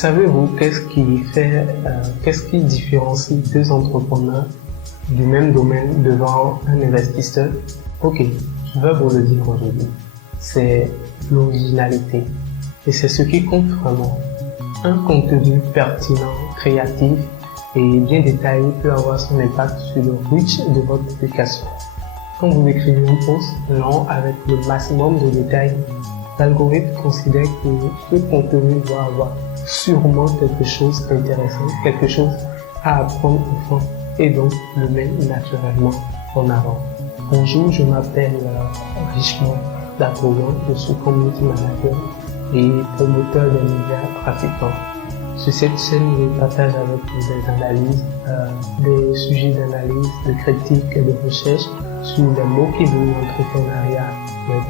Savez-vous qu'est-ce qui différencie deux entrepreneurs du même domaine devant un investisseur? Ok, je vais vous le dire aujourd'hui. C'est l'originalité. Et c'est ce qui compte vraiment. Un contenu pertinent, créatif et bien détaillé peut avoir son impact sur le reach de votre publication. Quand vous écrivez une post long avec le maximum de détails, l'algorithme considère que ce contenu doit avoir sûrement quelque chose d'intéressant, quelque chose à apprendre aux enfants et donc le met naturellement en avant. Bonjour, je m'appelle Richemont Dakogan, je suis community manager et promoteur des médias trafiquants. Sur cette chaîne, je partage avec vous des analyses, des sujets d'analyse, de critique et de recherche sur les mots qui de l'entrepreneuriat web.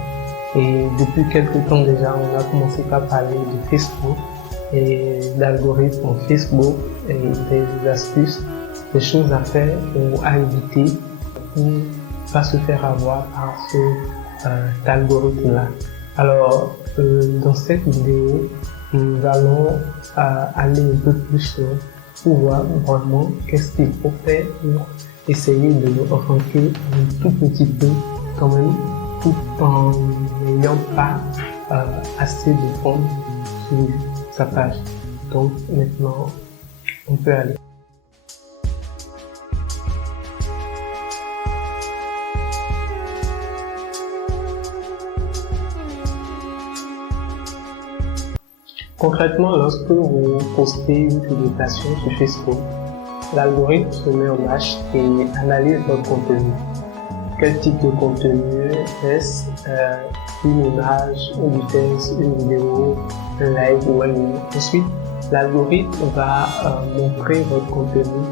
Et depuis quelques temps déjà, on a commencé par parler de Facebook et d'algorithmes en Facebook et des astuces, des choses à faire ou à éviter pour ne pas se faire avoir par cet algorithme-là. Alors, dans cette vidéo, nous allons aller un peu plus pour voir vraiment qu'est-ce qu'il faut faire pour essayer de ranker un tout petit peu quand même, tout en n'ayant pas assez de fonds sur sa page. Donc maintenant, on peut aller. Concrètement, lorsque vous postez une publication sur Facebook, l'algorithme se met en marche et analyse votre contenu. Quel type de contenu est-ce? Une image, une texte, une vidéo, un live ou un lien. Ensuite, l'algorithme va montrer votre contenu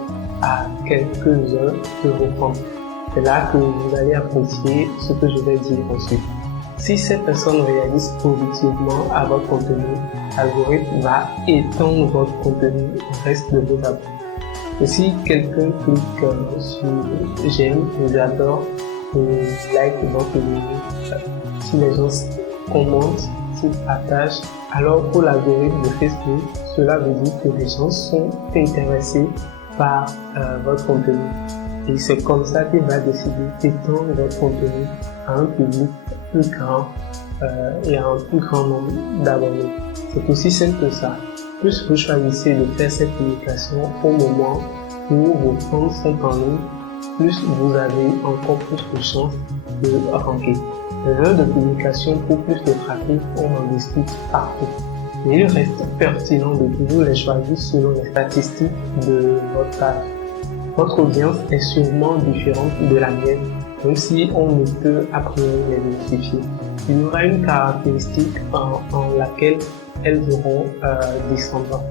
à quelques-uns de vos fans. C'est là que vous allez apprécier ce que je vais dire ensuite. Si ces personnes réagissent positivement à votre contenu, l'algorithme va étendre votre contenu au reste de vos abonnés. Et si quelqu'un clique sur j'aime, j'adore, ou like votre vidéo, si les gens commentent, s'ils partagent, alors pour l'algorithme de Facebook, cela veut dire que les gens sont intéressés par votre contenu. Et c'est comme ça qu'il va décider d'étendre votre contenu à un public plus grand et à un plus grand nombre d'abonnés. C'est aussi simple que ça. Plus vous choisissez de faire cette publication au moment où vos fans sont en ligne, plus vous avez encore plus de chances de ranker. Les heures de publication pour plus de trafic, on en discute partout. Mais il reste pertinent de toujours les choisir selon les statistiques de votre page. Votre audience est sûrement différente de la mienne, même si on ne peut a priori les identifier. Il y aura une caractéristique en laquelle elles auront descendant.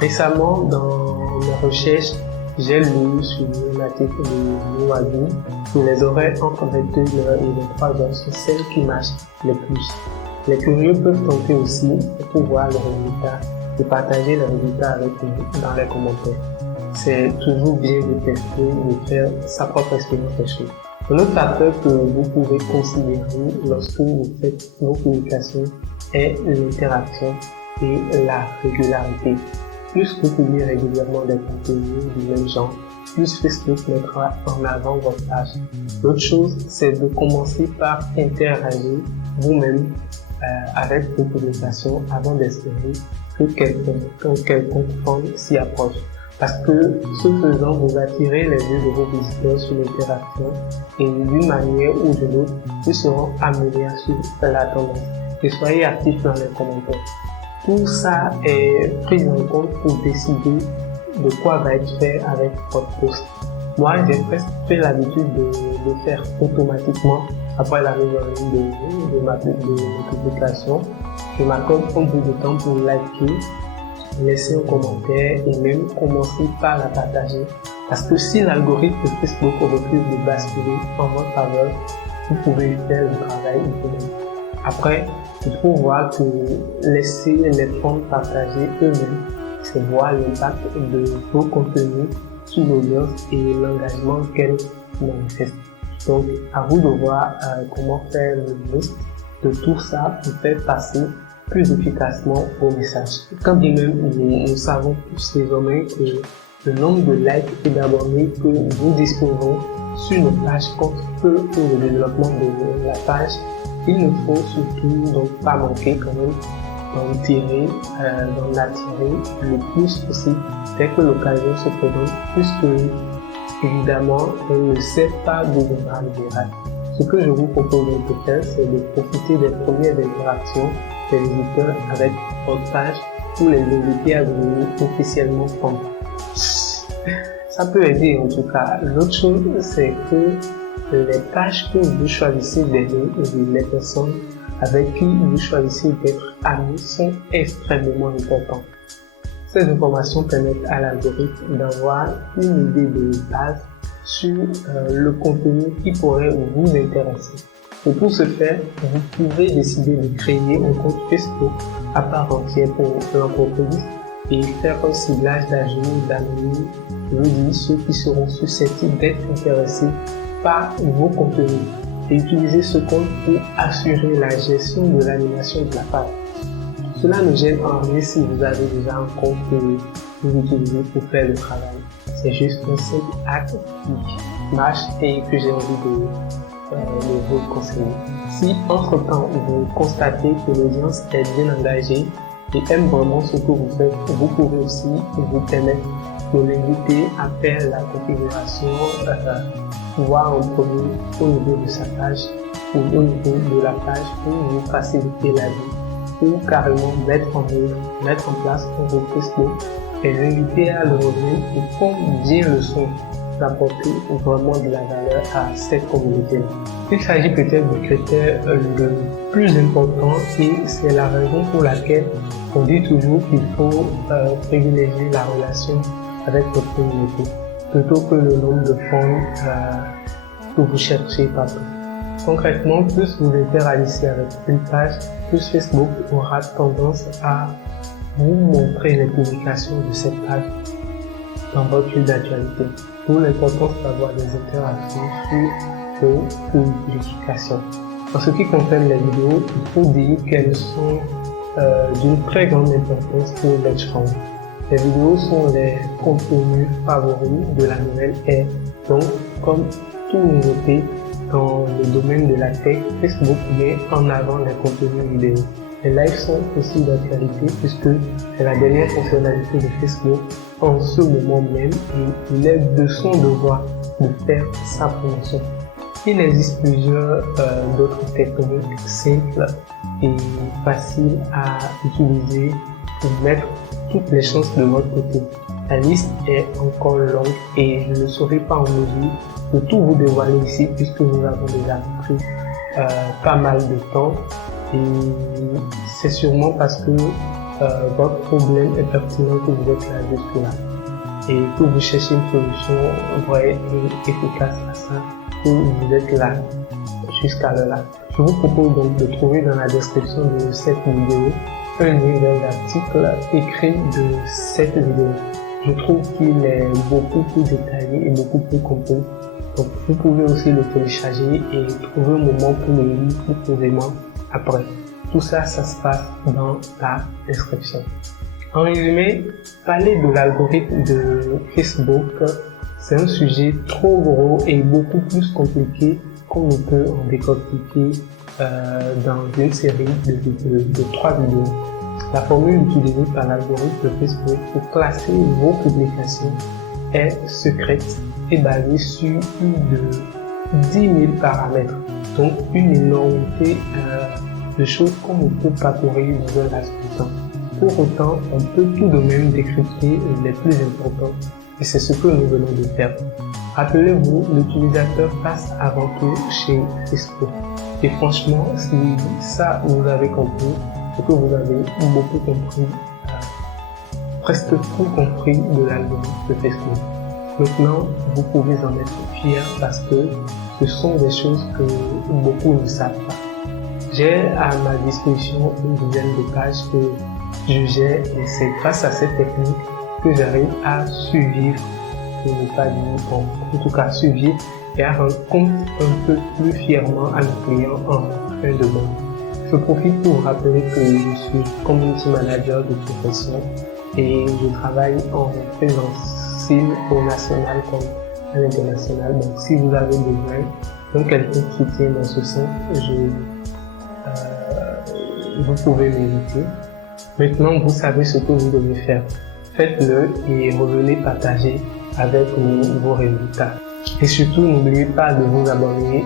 Récemment, dans mes recherches, j'ai lu sur un article de Noadu que les horaires entre 22h et 23h sont celles qui marchent les plus. Les curieux peuvent tenter aussi pour voir les résultats et partager les résultats avec nous dans les commentaires. C'est toujours bien de tester, de faire sa propre expérience des choses. Un autre facteur que vous pouvez considérer lorsque vous faites vos publications est l'interaction et la régularité. Plus vous publiez régulièrement des contenus du même genre, plus Facebook mettra en avant votre page. L'autre chose, c'est de commencer par interagir vous-même avec vos publications avant d'espérer que quelconque fan s'y approche. Parce que ce faisant, vous attirez les yeux de vos visiteurs sur l'interaction et d'une manière ou de l'autre, ils seront amenés à suivre la tendance. Et soyez actifs dans les commentaires. Tout ça est pris en compte pour décider de quoi va être fait avec votre post. Moi, j'ai presque pris l'habitude de le faire automatiquement après la mise en ligne de ma publication. Je m'accorde un peu de temps pour liker, laisser un commentaire et même commencer par la partager. Parce que si l'algorithme de Facebook refuse de basculer en votre faveur, vous pouvez faire le travail vous-même. Après, il faut voir que laisser les fonds partager eux-mêmes, c'est voir l'impact de vos contenus sur l'audience et l'engagement qu'elles manifestent. Donc, à vous de voir comment faire le boost de tout ça pour faire passer plus efficacement vos messages. Quand bien même nous savons tous désormais que le nombre de likes et d'abonnés que nous disposons sur nos pages compte peu pour le développement de la page, il ne faut surtout donc pas manquer quand même d'en attirer le plus possible dès que l'occasion se présente, puisque évidemment elle ne sert pas de général. Ce que je vous propose de faire, c'est de profiter des premières interactions des visiteurs avec votre page pour les inviter à devenir officiellement fans. Ça peut aider en tout cas. L'autre chose, c'est que les pages que vous choisissez d'aider et les personnes avec qui vous choisissez d'être amis sont extrêmement importantes. Ces informations permettent à l'algorithme d'avoir une idée de base sur le contenu qui pourrait vous intéresser. Et pour ce faire, vous pouvez décider de créer un compte Facebook à part entière pour l'entreprise et faire un ciblage d'agents d'anonymes, je veux dire ceux qui seront susceptibles d'être intéressés par vos contenus, et utiliser ce compte pour assurer la gestion de l'animation de la page. Cela ne gêne en rien si vous avez déjà un compte que vous utilisez pour faire le travail. C'est juste un simple acte qui marche et que j'ai envie de vous conseiller. Si entre-temps vous constatez que l'audience est bien engagée et aime vraiment ce que vous faites, vous pouvez aussi vous permettre de l'inviter à faire la configuration, voir en premier au niveau de sa page ou au niveau de la page pour vous faciliter la vie, ou carrément mettre en place un groupe Facebook et l'inviter à le rejoindre et combien le sont d'apporter vraiment de la valeur à cette communauté. Il s'agit peut-être du critère le plus important et c'est la raison pour laquelle on dit toujours qu'il faut privilégier la relation avec votre communauté plutôt que le nombre de fans que vous cherchez partout. Concrètement, plus vous interagissez avec une page, plus Facebook aura tendance à vous montrer les publications de cette page dans votre fil d'actualité. D'où l'importance d'avoir des interactions sur vos publications. En ce qui concerne les vidéos, il faut dire qu'elles sont d'une très grande importance pour l'Edge. Les vidéos sont les contenus favoris de la nouvelle ère. Donc, comme toute nouveauté dans le domaine de la tech, Facebook met en avant les contenus vidéo. Les lives sont aussi d'actualité puisque c'est la dernière fonctionnalité de Facebook en ce moment même et il est de son devoir de faire sa promotion. Il existe plusieurs d'autres techniques simples et faciles à utiliser pour mettre toutes les chances de votre côté. La liste est encore longue et je ne serai pas en mesure de tout vous dévoiler ici puisque nous avons déjà pris pas mal de temps et c'est sûrement parce que votre problème est pertinent que vous êtes là jusque là et que vous cherchez une solution vraie et efficace à ça que vous êtes là jusqu'à là. Je vous propose donc de trouver dans la description de cette vidéo un lien vers l'article écrit de cette vidéo. Je trouve qu'il est beaucoup plus détaillé et beaucoup plus complet. Donc vous pouvez aussi le télécharger et trouver un moment pour le lire plus posément après. Tout ça, ça se passe dans la description. En résumé, parler de l'algorithme de Facebook, c'est un sujet trop gros et beaucoup plus compliqué qu'on ne peut en décortiquer dans une série de 3 vidéos. La formule utilisée par l'algorithme de Facebook pour classer vos publications est secrète et basée sur plus de 10 000 paramètres. Donc une énormité de choses qu'on ne peut pas courir dans un laps de temps. Pour autant, on peut tout de même décrypter les plus importants et c'est ce que nous venons de faire. Rappelez-vous, l'utilisateur passe avant tout chez Facebook. Et franchement, si ça vous avez compris, c'est que vous avez beaucoup compris, presque tout compris de l'algorithme de Facebook. Maintenant, vous pouvez en être fier parce que ce sont des choses que beaucoup ne savent pas. J'ai à ma disposition une dizaine de pages que je gère et c'est grâce à cette technique que j'arrive à survivre, pour ne pas dire, en tout cas survivre et à rendre compte un peu plus fièrement à mes clients en fin de mois. Je profite pour vous rappeler que je suis community manager de profession et je travaille en présentiel au national comme à l'international. Donc si vous avez besoin d'un quelconque soutien dans ce sens, vous pouvez m'inviter. Maintenant, vous savez ce que vous devez faire. Faites-le et revenez partager avec nous vos résultats. Et surtout, n'oubliez pas de vous abonner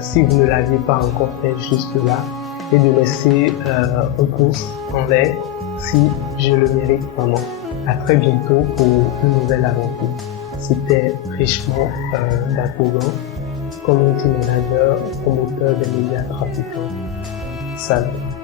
si vous ne l'aviez pas encore fait jusque-là et de laisser un pouce en l'air si je le mérite vraiment. À très bientôt pour une nouvelle aventure. C'était Richemont Dakogan, community manager, promoteur des médias trafiquants. Salut.